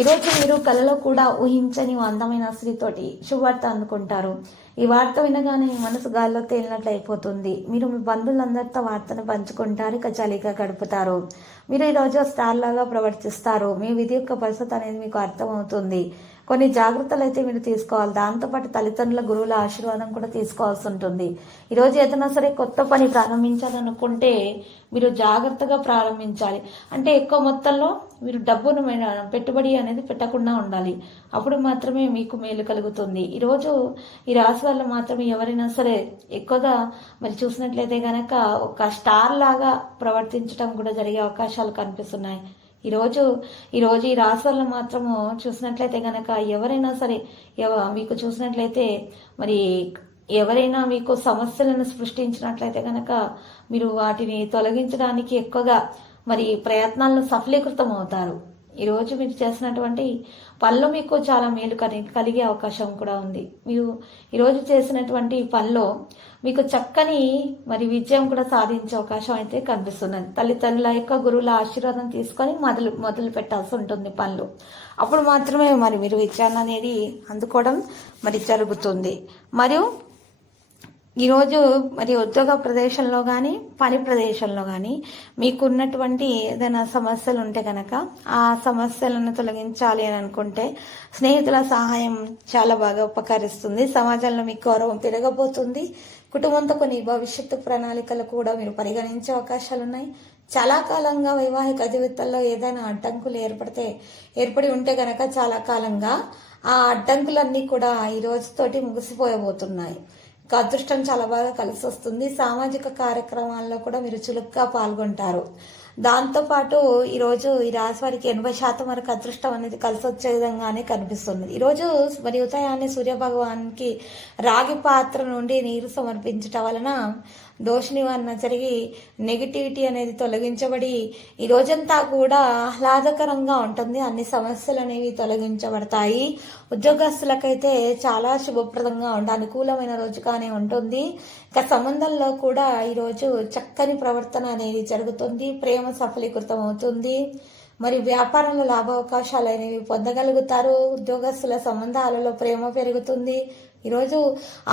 ఈరోజు మీరు కలలో కూడా ఊహించని అందమైన స్త్రీతోటి శుభవార్త అందుకుంటారు. ఈ వార్త వినగానే మీ మనసు గాల్లో తేలినట్లు అయిపోతుంది మీరు మీ బంధువులందరితో వార్తను పంచుకుంటారు ఇక చలిగా గడుపుతారు. మీరు ఈరోజు స్టార్ లాగా ప్రవర్తిస్తారు. మీ విధి యొక్క పరిస్థితి అనేది మీకు అర్థమవుతుంది. కొన్ని జాగ్రత్తలు అయితే మీరు తీసుకోవాలి. దాంతోపాటు తల్లిదండ్రుల గురువుల ఆశీర్వాదం కూడా తీసుకోవాల్సి ఉంటుంది. ఈరోజు ఏదైనా సరే కొత్త పని ప్రారంభించాలనుకుంటే మీరు జాగ్రత్తగా ప్రారంభించాలి. అంటే ఎక్కువ మొత్తంలో మీరు డబ్బును పెట్టుబడి అనేది పెట్టకుండా ఉండాలి. అప్పుడు మాత్రమే మీకు మేలు కలుగుతుంది. ఈరోజు ఈ రాశి వల్ల మాత్రమే ఎవరైనా సరే ఎక్కువగా మరి చూసినట్లయితే కనుక ఒక స్టార్ లాగా ప్రవర్తించడం కూడా జరిగే అవకాశాలు కనిపిస్తున్నాయి. ఈరోజు ఈరోజు ఈ రాశి వల్ల మాత్రము చూసినట్లయితే గనక ఎవరైనా సరే ఎవ- మీకు చూసినట్లయితే మరి ఎవరైనా మీకు సమస్యలను సృష్టించినట్లయితే గనక మీరు వాటిని తొలగించడానికి ఎక్కువగా మరి ప్రయత్నాలను సఫలీకృతం అవుతారు ఈరోజు మీరు చేసినటువంటి పనిలో మీకు చాలా మేలు కలి- కలిగే అవకాశం కూడా ఉంది. మీరు ఈరోజు చేసినటువంటి పనిలో మీకు చక్కని మరి విజయం కూడా సాధించే అవకాశం అయితే కనిపిస్తుంది తల్లిదండ్రుల యొక్క గురువుల ఆశీర్వాదం తీసుకొని మొదలు మొదలు పెట్టాల్సి ఉంటుంది పనులు. అప్పుడు మాత్రమే మరి మీరు విజయాన్ని అనేది అందుకోవడం మరి జరుగుతుంది. మరియు ఈరోజు మరి ఉద్యోగ ప్రదేశంలో కానీ పని ప్రదేశంలో కానీ మీకున్నటువంటి ఏదైనా సమస్యలు ఉంటే కనుక ఆ సమస్యలను తొలగించాలి అని అనుకుంటే స్నేహితుల సహాయం చాలా బాగా ఉపకరిస్తుంది. సమాజంలో మీకు గౌరవం పెరగబోతుంది. కుటుంబంతో కొన్ని భవిష్యత్తు ప్రణాళికలు కూడా మీరు పరిగణించే అవకాశాలు ఉన్నాయి చాలా కాలంగా వైవాహిక జీవితంలో ఏదైనా అడ్డంకులు ఏర్పడితే ఏర్పడి ఉంటే కనుక చాలా కాలంగా ఆ అడ్డంకులన్నీ కూడా ఈ రోజుతోటి ముగిసిపోయబోతున్నాయి. అదృష్టం చాలా బాగా కలిసి వస్తుంది సామాజిక కార్యక్రమాల్లో కూడా మీరు చురుగ్గా పాల్గొంటారు. దాంతోపాటు ఈరోజు ఈ రాశి వారికి ఎనభై శాతం వరకు అదృష్టం అనేది కలిసి వచ్చే విధంగానే కనిపిస్తుంది ఈరోజు మరి ఉదయాన్నే సూర్య భగవాన్కి రాగి పాత్ర నుండి నీరు సమర్పించటం వలన దోష నివారణ జరిగి నెగిటివిటీ అనేది తొలగించబడి ఈ రోజంతా కూడా ఆహ్లాదకరంగా ఉంటుంది. అన్ని సమస్యలు అనేవి తొలగించబడతాయి. ఉద్యోగస్తులకైతే చాలా శుభప్రదంగా ఉండే అనుకూలమైన రోజుగానే ఉంటుంది. ఇక సంబంధంలో కూడా ఈరోజు చక్కని ప్రవర్తన అనేది జరుగుతుంది. ప్రేమ సఫలీకృతం అవుతుంది మరి వ్యాపారంలో లాభావకాశాలు అనేవి పొందగలుగుతారు. ఉద్యోగస్తుల సంబంధాలలో ప్రేమ పెరుగుతుంది. ఈరోజు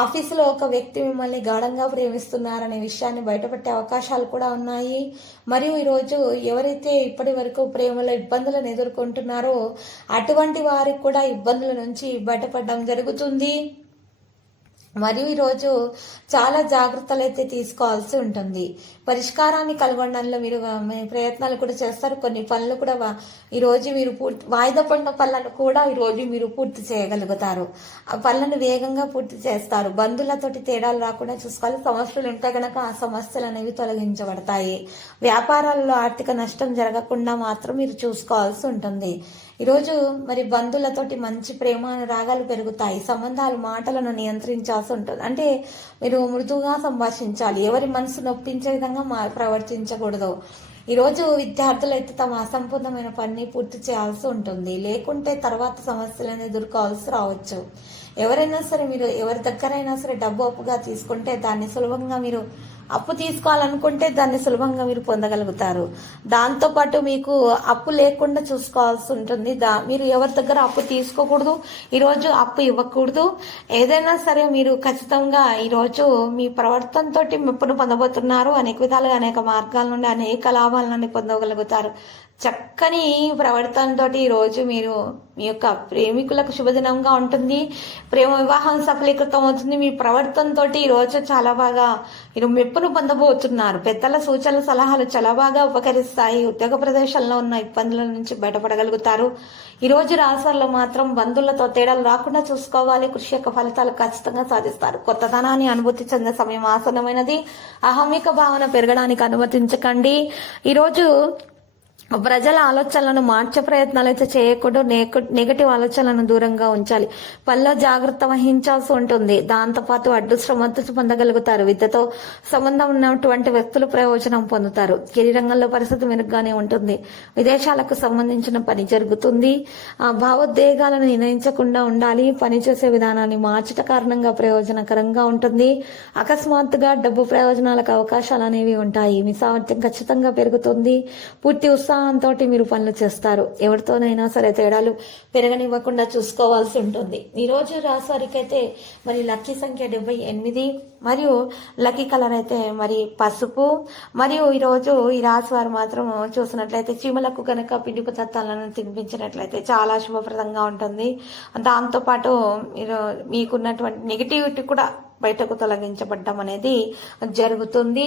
ఆఫీసులో ఒక వ్యక్తి మిమ్మల్ని గాఢంగా ప్రేమిస్తున్నారనే విషయాన్ని బయటపెట్టే అవకాశాలు కూడా ఉన్నాయి. మరియు ఈరోజు ఎవరైతే ఇప్పటి వరకు ప్రేమలో ఇబ్బందులను ఎదుర్కొంటున్నారో అటువంటి వారికి కూడా ఇబ్బందుల నుంచి బయటపడడం జరుగుతుంది. మరియు ఈరోజు చాలా జాగ్రత్తలు అయితే తీసుకోవాల్సి ఉంటుంది. పరిష్కారాన్ని కనుగొనడంలో మీరు మీ ప్రయత్నాలు కూడా చేస్తారు. కొన్ని పనులు కూడా ఈరోజు మీరు పూర్తి వాయిదా పడిన పనులను కూడా ఈరోజు మీరు పూర్తి చేయగలుగుతారు. ఆ పనులను వేగంగా పూర్తి చేస్తారు. బంధువులతోటి తేడాలు రాకుండా చూసుకోవాలి. సమస్యలు ఉంటే కనుక ఆ సమస్యలు అనేవి తొలగించబడతాయి. వ్యాపారాల్లో ఆర్థిక నష్టం జరగకుండా మాత్రం మీరు చూసుకోవాల్సి ఉంటుంది. ఈరోజు మరి బంధువులతోటి మంచి ప్రేమ రాగాలు పెరుగుతాయి. సంబంధాలు మాటలను నియంత్రించాల్సి ఉంటుంది. అంటే మీరు మృదువుగా సంభాషించాలి. ఎవరి మనసు నొప్పించే విధంగా మా ప్రవర్తించకూడదు. ఈరోజు విద్యార్థులు అయితే తమ అసంపూర్ణమైన పనిని పూర్తి చేయాల్సి ఉంటుంది. లేకుంటే తర్వాత సమస్యలను ఎదుర్కోవాల్సి రావచ్చు. ఎవరైనా సరే మీరు ఎవరి దగ్గరైనా సరే డబ్బు అప్పుగా తీసుకుంటే దాన్ని సులభంగా మీరు అప్పు తీసుకోవాలనుకుంటే దాన్ని సులభంగా మీరు పొందగలుగుతారు. దాంతోపాటు మీకు అప్పు లేకుండా చూసుకోవాల్సి ఉంటుంది. దా మీరు ఎవరి దగ్గర అప్పు తీసుకోకూడదు ఈరోజు అప్పు ఇవ్వకూడదు. ఏదైనా సరే మీరు ఖచ్చితంగా ఈరోజు మీ ప్రవర్తనతోటి మెప్పును పొందబోతున్నారు. అనేక విధాలుగా అనేక మార్గాల నుండి అనేక లాభాల నుండి పొందగలుగుతారు. చక్కని ప్రవర్తనతో ఈరోజు మీరు మీ యొక్క ప్రేమికులకు శుభదినంగా ఉంటుంది. ప్రేమ వివాహం సఫలీకృతం అవుతుంది. మీ ప్రవర్తనతో ఈరోజు చాలా బాగా మీరు మెప్పును పొందబోతున్నారు. పెద్దల సూచనల సలహాలు చాలా బాగా ఉపకరిస్తాయి. ఉద్యోగ ప్రదేశంలో ఉన్న ఇబ్బందుల నుంచి బయటపడగలుగుతారు. ఈరోజు రోజు రాశుల్లో మాత్రం బంధువులతో తేడాలు రాకుండా చూసుకోవాలి. కృషి యొక్క ఫలితాలు ఖచ్చితంగా సాధిస్తారు. కొత్తదనాన్ని అనుభూతి చెందే సమయం ఆసన్నమైనది. అహమిక భావన పెరగడానికి అనుమతించకండి. ఈరోజు ప్రజల ఆలోచనలను మార్చే ప్రయత్నాలు అయితే చేయకూడదు నెగ- నెగటివ్ ఆలోచనలను దూరంగా ఉంచాలి. పనిలో జాగ్రత్త వహించాల్సి ఉంటుంది. దాంతోపాటు అడ్డు శ్రమతో పొందగలుగుతారు. విద్యతో సంబంధం ఉన్నటువంటి వ్యక్తులు ప్రయోజనం పొందుతారు. కెరీర్ రంగంలో పరిస్థితి మెరుగ్గానే ఉంటుంది. విదేశాలకు సంబంధించిన పని జరుగుతుంది. ఆ భావోద్వేగాలను నిర్ణయించకుండా ఉండాలి. పని చేసే విధానాన్ని మార్చట కారణంగా ప్రయోజనకరంగా ఉంటుంది. అకస్మాత్తుగా డబ్బు ప్రయోజనాలకు అవకాశాలు అనేవి ఉంటాయి. మీ సామర్థ్యం ఖచ్చితంగా పెరుగుతుంది. పూర్తి ఉత్సాహం ఉత్సాహంతో మీరు పనులు చేస్తారు. ఎవరితోనైనా సరే తేడాలు పెరగనివ్వకుండా చూసుకోవాల్సి ఉంటుంది. ఈరోజు రోజు వారికి అయితే మరి లక్కీ సంఖ్య డెబ్బై ఎనిమిది మరియు లక్కీ కలర్ అయితే మరి పసుపు మరియు ఈరోజు ఈ రాశి వారు మాత్రం చూసినట్లయితే చీమలకు కనుక పిండి పదార్థాలను తినిపించినట్లయితే చాలా శుభప్రదంగా ఉంటుంది. దాంతోపాటు మీరు మీకున్నటువంటి నెగిటివిటీ కూడా బయటకు తొలగించబడ్డం అనేది జరుగుతుంది.